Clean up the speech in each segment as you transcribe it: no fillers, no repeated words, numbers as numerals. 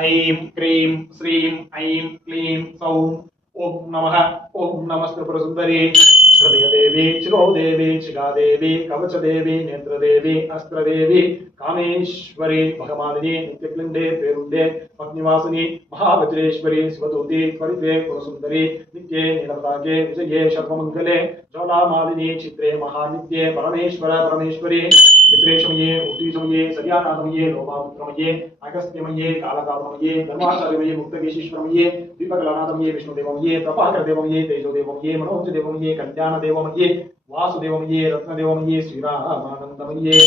ऐं क्रीं श्रीं ऐं क्लीं सौं ओम नमस्ते प्रसुंदरी हृदयदेवी चिरोदेवी चिगादेवी कवचदेवी नेत्रदेवी अस्त्रदेवी कामेश्वरी भगमालिनी नित्यक्लिंडे पेरुंडे पत्निवासिनी महावज्रेश्वरी शिवदूती त्वरिते कुलसुंदरी नित्ये नीलपताके विजये सर्वमंगले ज्वालामालिनी चित्रे महानित्ये परमेश्वर परमेश्वरी मित्रेशमये उत्तीशमये सत्यानाथमये लोपापुत्रमये अगस्त्यमये कालकालमये धर्माचार्यमये मुक्तकेशीश्वरमये दीपकलानाथमये विष्णुदेवमये प्रभाकरदेवमये तेजोदेवमये मनोजदेवमये कल्याणदेवमये वासुदेवमये रत्नदेवमये श्रीरामानंदमये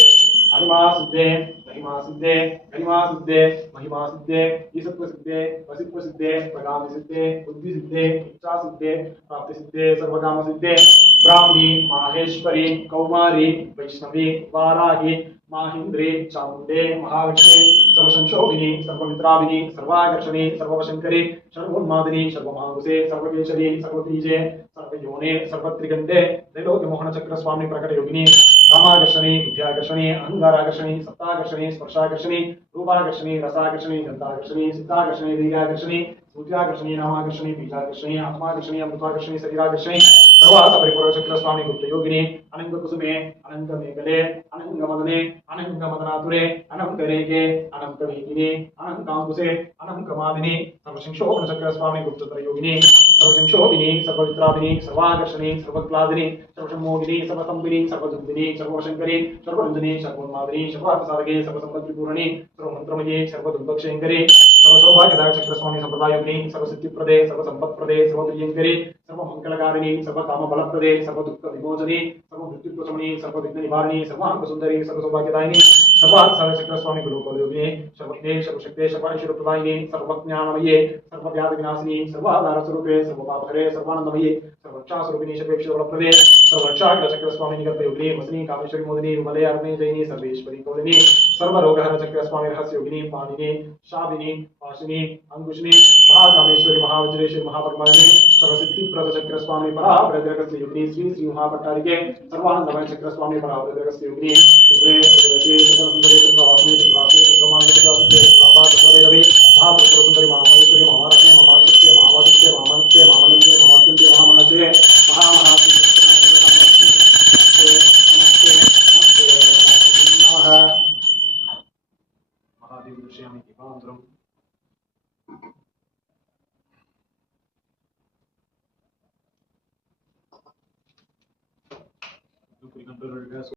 हरिमासिद्धे महिमासिद्धे गरिमासिद्धे महिमासिद्धे ईसत्वसिद्धे वसित्वसिद्धे प्रगामिसिद्धे बुद्धिसिद्धे इच्छासिद्धे प्राप्तिसिद्धे सर्वकामसिद्धे ब्राह्मी माहेश्वरी कौमारी वैष्णवी वाराही माहिंद्री चामुंडे महालक्ष्मी सर्वसंशोभिनी सर्वमित्राभिनी सर्वाकर्षणी सर्ववशंकरी सर्वोन्मादिनी सर्वमहांसे सर्वकेशरी सर्वबीजे सर्वयोने सर्वत्रिगंधे त्रैलोक्य मोहन चक्र स्वामी प्रकट योगिनी कामाकर्षणी विद्याकर्षणी अहंकाराकर्षणी सत्ताकर्षणी स्पर्शाकर्षणी रूपाकर्षणी रसाकर्षणी गंधाकर्षणी सिद्धाकर्षणी वीर्याकर्षणी सूर्याकर्षणी नामाकर्षणी बीजाकर्षणी आत्माकर्षणी अमृताकर्षणी शरीराकर्षणी सर्वास परिपूर्ण चक्र स्वामी गुप्त योगिनी अनंग कुसुमे अनंग मेघले अनंग मदने अनंग मदनातुरे अनंग रेखे अनंग वेगिनी अनंग कांकुसे अनंग मादिनी सर्वसंशोभन चक्र स्वामी गुप्त योगिनी सर्वसंशोभिनी सर्ववित्राभिनी सर्वाकर्षणी सर्वक्लादिनी सर्वसम्मोहिनी सर्वसंबिनी सर्वदुर्दिनी सर्वशंकरी सर्वरंजनी सर्वोन्मादिनी सर्वार्थसाधके सर्वसंपत्तिपूर्णी सर्वमंत्रमये सर्वदुर्भक्षयंकरी सर्वसौभाग्यदाय चक्र स्वामी संप्रदायोगिनी सर्वसिद्धिप्रदे सर्वसंपत्प्रदे सर्वप्रियंकरी सर्वमंगलकारिणी सर्वकामबलप्रदे सर्वदुःख विमोचनी सर्वमृत्युप्रशमनी सर्वविघ्न निवारिणी सर्वांगसुंदरी सर्वसौभाग्यदायिनी सर्वार्थसाधक चक्र स्वामी गुरुकुलयोगिनी सर्वज्ञे सर्वशक्ते सर्वैश्वर्यप्रदायिनी सर्वज्ञानमये सर्वव्याधिविनाशिनी सर्वाधारस्वरूपे सर्वपापहरे सर्वानंदमये सर्वरक्षास्वरूपिणी सर्वेक्षरप्रदे सर्वरक्षाग्र चक्र स्वामी निगतयोगिनी वसनी कामेश्वरी मोदिनी विमले अर्णे जयिनी सर्वेश्वरी कौलिनी सर्वरोगहर चक्र स्वामी रहस्योगिनी पाणिनी शाबिनी पाशिनी अंकुशिनी महाकामेश्वरी महावज्रेश्वरी महापद्मालिनी सर्वसिद्धिप्रद चक्र स्वामी पराभद्रकस्य योगिनी श्री श्री महापट्टारिके सर्वानंदमय चक्र स्वामी पराभद्रकस्य योगिनी सुप्रे सुंदरी